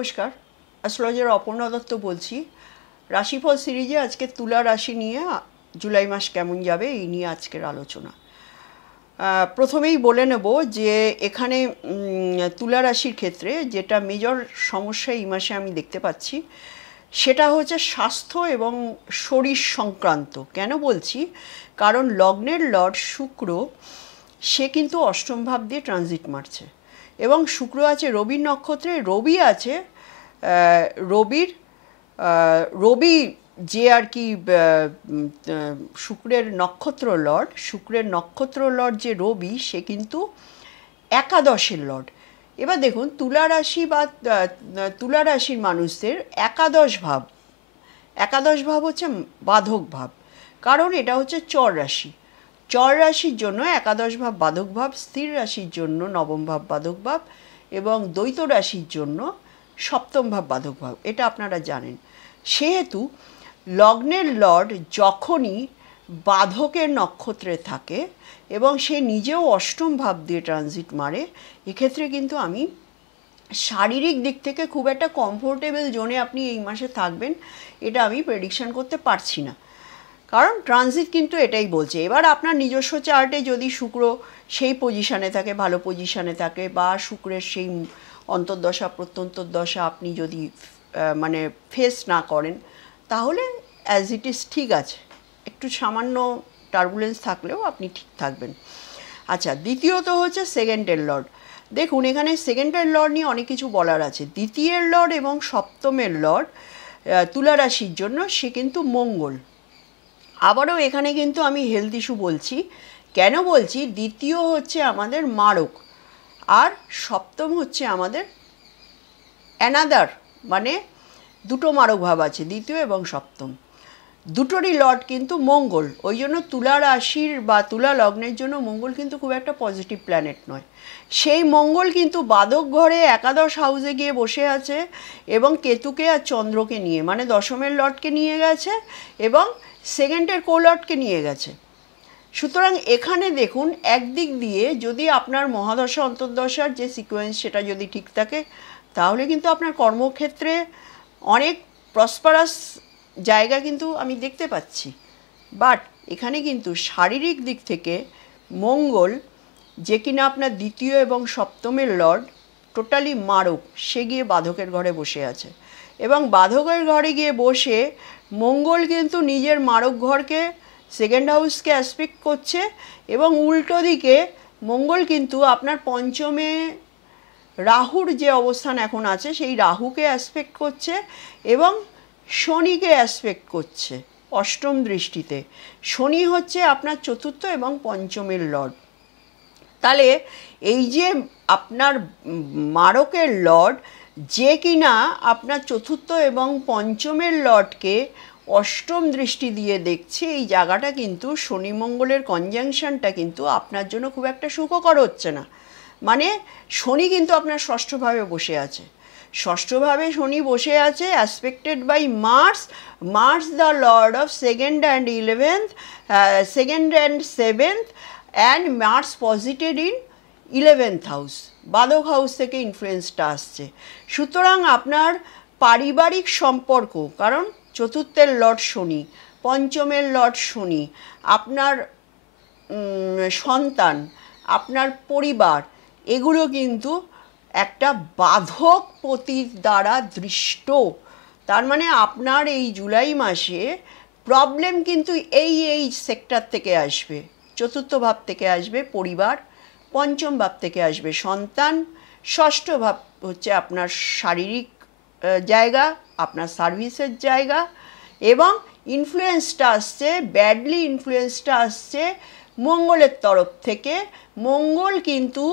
নমস্কার, অ্যাস্ট্রোলজার অপর্ণা দত্ত বলছি। রাশিফল সিরিজে আজকে তুলা রাশি নিয়ে জুলাই মাস কেমন যাবে এই নিয়ে আজকের আলোচনা। প্রথমেই বলে নেব যে এখানে তুলা রাশির ক্ষেত্রে যেটা মেজর সমস্যা এই মাসে আমি দেখতে পাচ্ছি সেটা হচ্ছে স্বাস্থ্য এবং শরীর সংক্রান্ত। কেন বলছি? কারণ লগ্নের লর্ড শুক্র সে কিন্তু অষ্টম ভাব দিয়ে ট্রানজিট মারছে এবং শুক্র আছে রবির নক্ষত্রে। রবি আছে রবি যে আর কি শুক্রের নক্ষত্র লর্ড যে রবি সে কিন্তু একাদশের লর্ড। এবার দেখুন তুলা রাশি বা তুলা রাশির মানুষদের একাদশ ভাব হচ্ছে বাধক ভাব, কারণ এটা হচ্ছে চর রাশি। চর রাশির জন্য একাদশ ভাব বাধক ভাব, স্থির রাশির জন্য নবম ভাব বাধক ভাব এবং দ্বৈত রাশির জন্য সপ্তম ভাব বাধক ভাব, এটা আপনারা জানেন। সেহেতু লগ্নের লর্ড যখনই বাধকের নক্ষত্রে থাকে এবং সে নিজেও অষ্টম ভাব দিয়ে ট্রানজিট মারে, এক্ষেত্রে কিন্তু আমি শারীরিক দিক থেকে খুব একটা কমফোর্টেবল জোনে আপনি এই মাসে থাকবেন এটা আমি প্রেডিকশন করতে পারছি না, কারণ ট্রানজিট কিন্তু এটাই বলছে। এবার আপনার নিজস্ব চার্টে যদি শুক্র সেই পজিশানে থাকে, ভালো পজিশানে থাকে, বা শুক্রের সেই অন্তর্দশা প্রত্যন্তর্দশা আপনি যদি মানে ফেস না করেন, তাহলে অ্যাজ ইট ইজ ঠিক আছে, একটু সামান্য টার্বুলেন্স থাকলেও আপনি ঠিক থাকবেন। আচ্ছা, দ্বিতীয়ত হচ্ছে সেকেন্ডের লর্ড। দেখুন এখানে সেকেন্ডের লর্ড নিয়ে অনেক কিছু বলার আছে। দ্বিতীয়ের লর্ড এবং সপ্তমের লর্ড তুলা রাশির জন্য সে কিন্তু মঙ্গল। আবারও এখানে কিন্তু আমি হেলথ ইস্যু বলছি। কেন বলছি? দ্বিতীয় হচ্ছে আমাদের মারক আর সপ্তম হচ্ছে আমাদের অ্যানাদার, মানে দুটো মারক ভাব আছে, দ্বিতীয় এবং সপ্তম দুটোরই লর্ড কিন্তু মঙ্গল। ওই জন্য তুলা রাশির বা তুলা লগ্নের জন্য মঙ্গল কিন্তু খুব একটা পজিটিভ প্ল্যানেট নয়। সেই মঙ্গল কিন্তু বাধক ঘরে একাদশ হাউসে গিয়ে বসে আছে এবং কেতুকে আর চন্দ্রকে নিয়ে, মানে দশমের লর্ডকে নিয়ে গেছে এবং সেকেন্ডের কোলর্ডকে নিয়ে গেছে। সুতরাং এখানে দেখুন একদিক দিয়ে যদি আপনার মহাদশা অন্তর্দশার যে সিকোয়েন্স সেটা যদি ঠিক থাকে, তাহলে কিন্তু আপনার কর্মক্ষেত্রে অনেক প্রসপারাস জায়গা কিন্তু আমি দেখতে পাচ্ছি। বাট এখানে কিন্তু শারীরিক দিক থেকে মঙ্গল, যে কিনা আপনার দ্বিতীয় এবং সপ্তমের লর্ড, টোটালি মারক, সে গিয়ে বাধকের ঘরে বসে আছে এবং বাধকের ঘরে গিয়ে বসে মঙ্গল কিন্তু নিজের মারক ঘরকে, সেকেন্ড হাউসকে অ্যাসপেক্ট করছে এবং উল্টো দিকে মঙ্গল কিন্তু আপনার পঞ্চমে রাহুর যে অবস্থান এখন আছে সেই রাহুকে অ্যাসপেক্ট করছে এবং শনিকে অ্যাসপেক্ট করছে অষ্টম দৃষ্টিতে। শনি হচ্ছে আপনার চতুর্থ এবং পঞ্চমের লর্ড। তাহলে এই যে আপনার মারকের লর্ড, যে কিনা আপনার চতুর্থ এবং পঞ্চমের লর্ডকে অষ্টম দৃষ্টি দিয়ে দেখছে, এই জায়গাটা কিন্তু শনি মঙ্গলের কনজাংশনটা কিন্তু আপনার জন্য খুব একটা সুখকর হচ্ছে না। মানে শনি কিন্তু আপনার ষষ্ঠভাবে বসে আছে, ষষ্ঠভাবে শনি বসে আছে aspected by Mars the lord of second and 11th, second and 7th, and Mars posited in 11th house, বাধক হাউস থেকে ইনফ্লুয়েন্সটা আসছে। সুতরাং আপনার পারিবারিক সম্পর্ক, কারণ চতুর্থের লর্ড শনি, পঞ্চমের লর্ড শনি, আপনার সন্তান, আপনার পরিবার, এগুলো কিন্তু একটা বাধক পতির দ্বারা দৃষ্ট। তার মানে আপনার এই জুলাই মাসে প্রবলেম কিন্তু এই সেক্টর থেকে আসবে। চতুর্থ ভাব থেকে আসবে পরিবার, পঞ্চম ভাব থেকে আসবে সন্তান, ষষ্ঠ ভাব হচ্ছে আপনার শারীরিক জায়গা, আপনার সার্ভিসের জায়গা, এবং ইনফ্লুয়েন্সটা আসছে, ব্যাডলি ইনফ্লুয়েন্সটা আসছে মঙ্গলের তরফ থেকে। মঙ্গল কিন্তু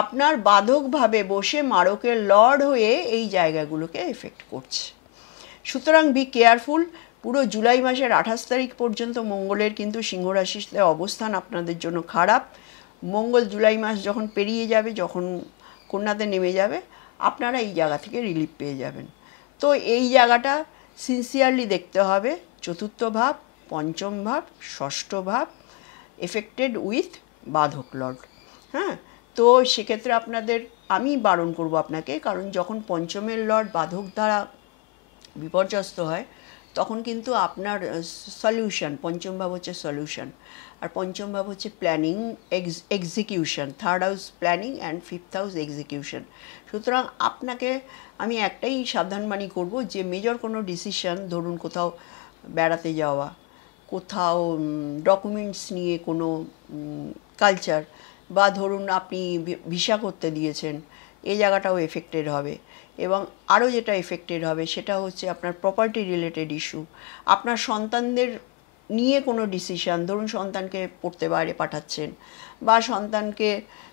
আপনার বাধকভাবে বসে মারকের লর্ড হয়ে এই জায়গাগুলোকে এফেক্ট করছে। সুতরাং বি কেয়ারফুল। পুরো জুলাই মাসের 28 তারিখ পর্যন্ত মঙ্গলের কিন্তু সিংহ রাশিতে অবস্থান আপনাদের জন্য খারাপ। মঙ্গল জুলাই মাস যখন পেরিয়ে যাবে, যখন কন্যাতে নেমে যাবে, আপনারা এই জায়গা থেকে রিলিফ পেয়ে যাবেন। তো এই জায়গাটা সিনসিয়ারলি দেখতে হবে। চতুর্থ ভাব, পঞ্চম ভাব, ষষ্ঠ ভাব এফেক্টেড উইথ বাধক লর্ড। হ্যাঁ, তো সেক্ষেত্রে আপনাদের আমি বারণ করব আপনাকে, কারণ যখন পঞ্চমের লর্ড বাধক দ্বারা বিপর্যস্ত হয় তখন কিন্তু আপনার সলিউশন, পঞ্চম ভাব হচ্ছে সলিউশন, আর পঞ্চম ভাব হচ্ছে planning, execution, third house planning and fifth house execution. সুতরাং আপনাকে আমি একটাই সাবধানবাণী করব যে মেজর কোনো ডিসিশন, ধরুন কোথাও বেড়াতে যাওয়া, কোথাও ডকুমেন্টস নিয়ে কোনো কালচার, বা ধরুন আপনি ভিসা করতে দিয়েছেন, এই জায়গাটাও এফেক্টেড হবে। এবং আরও যেটা এফেক্টেড হবে সেটা হচ্ছে আপনার প্রপার্টি রিলেটেড ইস্যু, আপনার সন্তানদের নিয়ে কোনো ডিসিশান, ধরুন সন্তানকে পড়তে বাইরে পাঠাচ্ছেন বা সন্তানকে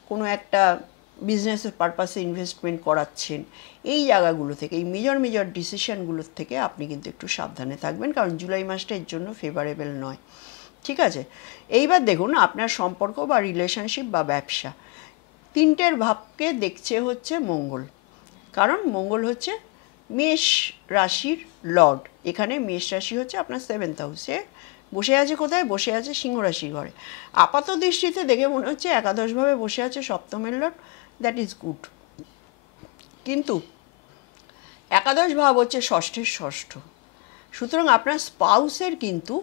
কোনো একটা বিজনেসের পারপাসে ইনভেস্টমেন্ট করাচ্ছেন, এই জায়গাগুলো থেকে, এই মেজর মেজর ডিসিশানগুলোর থেকে আপনি কিন্তু একটু সাবধানে থাকবেন, কারণ জুলাই মাসটা এর জন্য ফেভারেবল নয়। ঠিক আছে, এইবার দেখুন আপনার সম্পর্ক বা রিলেশনশিপ বা ব্যবসা, তিনটের ভাবকে দেখছে হচ্ছে মঙ্গল, কারণ মঙ্গল হচ্ছে মেষ রাশির লর্ড। এখানে মেষ রাশি হচ্ছে আপনার 7th হাউসে বসে আছে। কোথায় বসে আছে? সিংহ রাশির ঘরে। আপাত দৃষ্টিতে দেখে মনে হচ্ছে একাদশভাবে বসে আছে সপ্তমের লর্ড, দ্যাট ইজ গুড। কিন্তু একাদশ ভাব হচ্ছে ষষ্ঠের ষষ্ঠ, সুতরাং আপনার স্পাউসের কিন্তু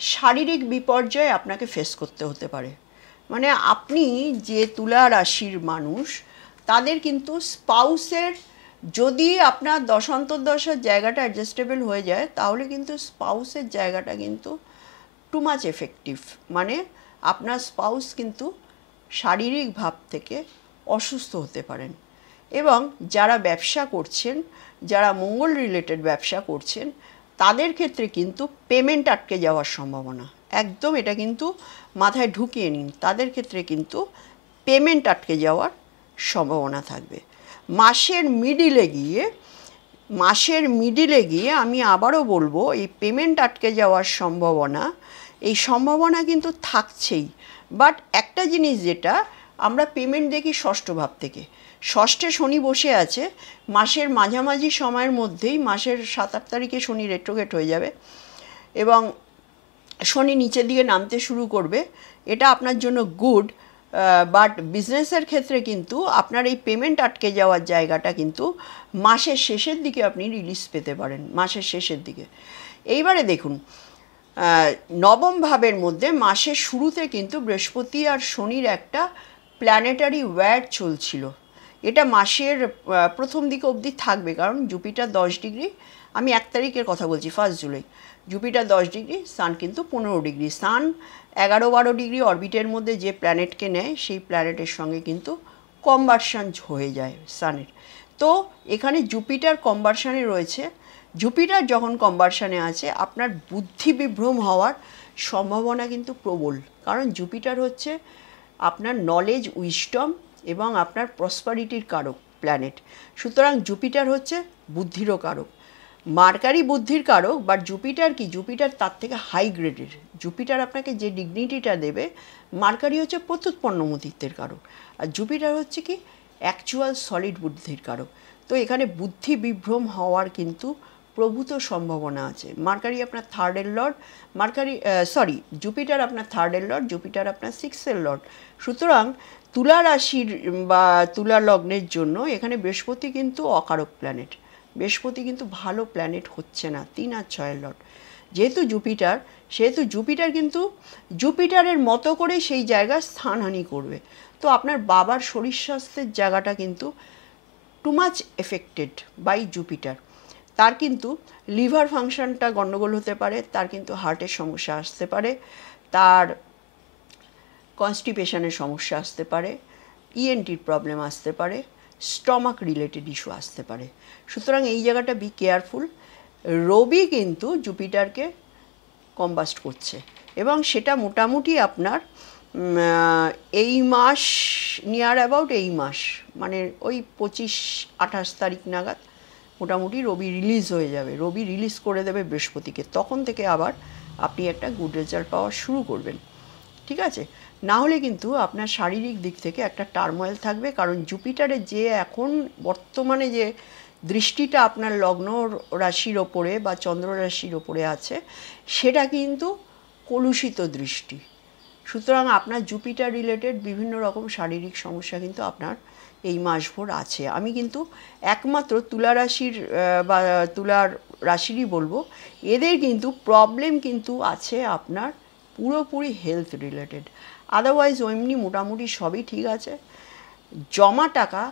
শারীরিক বিপর্যয় আপনাকে ফেস করতে হতে পারে। মানে আপনি যে তুলা রাশির মানুষ, তাদের কিন্তু স্পাউসের, যদি আপনার দশান্তর্দশার জায়গাটা অ্যাডজাস্টেবল হয়ে যায় তাহলে কিন্তু স্পাউসের জায়গাটা কিন্তু টু মাচ এফেক্টিভ। মানে আপনার স্পাউস কিন্তু শারীরিক ভাব থেকে অসুস্থ হতে পারেন। এবং যারা ব্যবসা করছেন, যারা মঙ্গল রিলেটেড ব্যবসা করছেন, তাদের ক্ষেত্রে কিন্তু পেমেন্ট আটকে যাওয়ার সম্ভাবনা, একদম এটা কিন্তু মাথায় ঢুকিয়ে নিন, তাদের ক্ষেত্রে কিন্তু পেমেন্ট আটকে যাওয়ার সম্ভাবনা থাকবে। মাসের মিডিলে গিয়ে আমি আবারও বলবো, এই পেমেন্ট আটকে যাওয়ার সম্ভাবনা, এই সম্ভাবনা কিন্তু থাকছেই। বাট একটা জিনিস যেটা আমরা পেমেন্ট দেখি ষষ্ঠ ভাব থেকে, ষষ্ঠে শনি বসে আছে, মাসের মাঝামাঝি সময়ের মধ্যেই, মাসের 7-8 তারিখে শনি রেট্রোগেট হয়ে যাবে এবং শনি নিচের দিকে নামতে শুরু করবে। এটা আপনার জন্য গুড, বাট বিজনেসের ক্ষেত্রে কিন্তু আপনার এই পেমেন্ট আটকে যাওয়ার জায়গাটা কিন্তু মাসের শেষের দিকে আপনি রিলিজ পেতে পারেন, মাসের শেষের দিকে। এইবারে দেখুন, নবম ভাবের মধ্যে মাসের শুরুতে কিন্তু বৃহস্পতি আর শনির একটা প্ল্যানেটারি ওয়্যার চলছিল। এটা মাসের প্রথম দিকে অবধি থাকবে, কারণ জুপিটার 10 ডিগ্রি, আমি 1 তারিখের কথা বলছি, 1 জুলাই, জুপিটার 10 ডিগ্রি, সান কিন্তু 15 ডিগ্রি। সান 11-12 ডিগ্রি অরবিটের মধ্যে যে প্ল্যানেটকে নেয়, সেই প্ল্যানেটের সঙ্গে কিন্তু কনভার্সন হয়ে যায় সানের। তো এখানে জুপিটার কনভার্সনে রয়েছে। জুপিটার যখন কনভার্সনে আছে, আপনার বুদ্ধি বিভ্রম হওয়ার সম্ভাবনা কিন্তু প্রবল, কারণ জুপিটার হচ্ছে আপনার নলেজ, উইজডম এবং আপনার প্রসপারিটির কারক প্ল্যানেট। সুতরাং জুপিটার হচ্ছে বুদ্ধিরও কারক। মার্কারি বুদ্ধির কারক, বাট জুপিটার কি, জুপিটার তার থেকে হাই গ্রেডের। জুপিটার আপনাকে যে ডিগনিটিটা দেবে, মার্কারি হচ্ছে প্রত্যুৎপন্নমতিত্বের কারক, আর জুপিটার হচ্ছে কি অ্যাকচুয়াল সলিড বুদ্ধির কারক। তো এখানে বুদ্ধি বিভ্রম হওয়ার কিন্তু প্রভূত সম্ভাবনা আছে। মার্কারি আপনার থার্ডের লর্ড, জুপিটার আপনার থার্ডের লর্ড, জুপিটার আপনার 6th লর্ড। সুতরাং তুলা রাশির বা তুলা লগ্নের জন্য এখানে বৃহস্পতি কিন্তু অকারক প্ল্যানেট, বৃহস্পতি কিন্তু ভালো প্ল্যানেট হচ্ছে না, 3 আর 6 লর্ড। যেহেতু জুপিটার কিন্তু জুপিটারের মতো করে সেই জায়গায় স্থানহানি করবে। তো আপনার বাবার শরীর স্বাস্থ্যের জায়গাটা কিন্তু too much affected by Jupiter. তার কিন্তু লিভার ফাংশনটা গণ্ডগোল হতে পারে, তার কিন্তু হার্টের সমস্যা আসতে পারে, তার কনস্টিপেশনের সমস্যা আসতে পারে, ইএনটির প্রবলেম আসতে পারে, স্টমাক রিলেটেড ইস্যু আসতে পারে। সুতরাং এই জায়গাটা বি কেয়ারফুল। রবি কিন্তু জুপিটারকে কম্বাস্ট করছে এবং সেটা মোটামুটি আপনার এই মাস, নিয়ার অ্যাবাউট এই মাস, মানে ওই 25-28 তারিখ নাগাদ মোটামুটি রবি রিলিজ হয়ে যাবে। রবি রিলিজ করে দেবে বৃহস্পতিকে, তখন থেকে আবার আপনি একটা গুড রেজাল্ট পাওয়া শুরু করবেন। ঠিক আছে, না হলে কিন্তু আপনার শারীরিক দিক থেকে একটা টার্ময়েল থাকবে, কারণ জুপিটারের যে এখন বর্তমানে যে দৃষ্টিটা আপনার লগ্ন রাশির ওপরে বা চন্দ্র রাশির ওপরে আছে, সেটা কিন্তু কলুষিত দৃষ্টি। সুতরাং আপনার জুপিটার রিলেটেড বিভিন্ন রকম শারীরিক সমস্যা কিন্তু আপনার এই মাসভর আছে। আমি কিন্তু একমাত্র তুলা রাশির বা তুলার রাশিরই বলবো, এদের কিন্তু প্রবলেম কিন্তু আছে আপনার পুরোপুরি হেলথ রিলেটেড। আদারওয়াইজ এমনি মোটামুটি সবই ঠিক আছে। জমা টাকা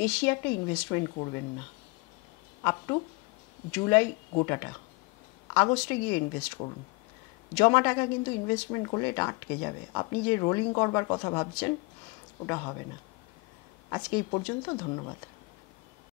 বেশি একটা ইনভেস্টমেন্ট করবেন না আপ টু জুলাই গোটাটা, আগস্টে গিয়ে ইনভেস্ট করুন। জমা টাকা কিন্তু ইনভেস্টমেন্ট করলে এটা আটকে যাবে, আপনি যে রোলিং করবার কথা ভাবছেন ওটা হবে না। আজকে এই পর্যন্ত, ধন্যবাদ।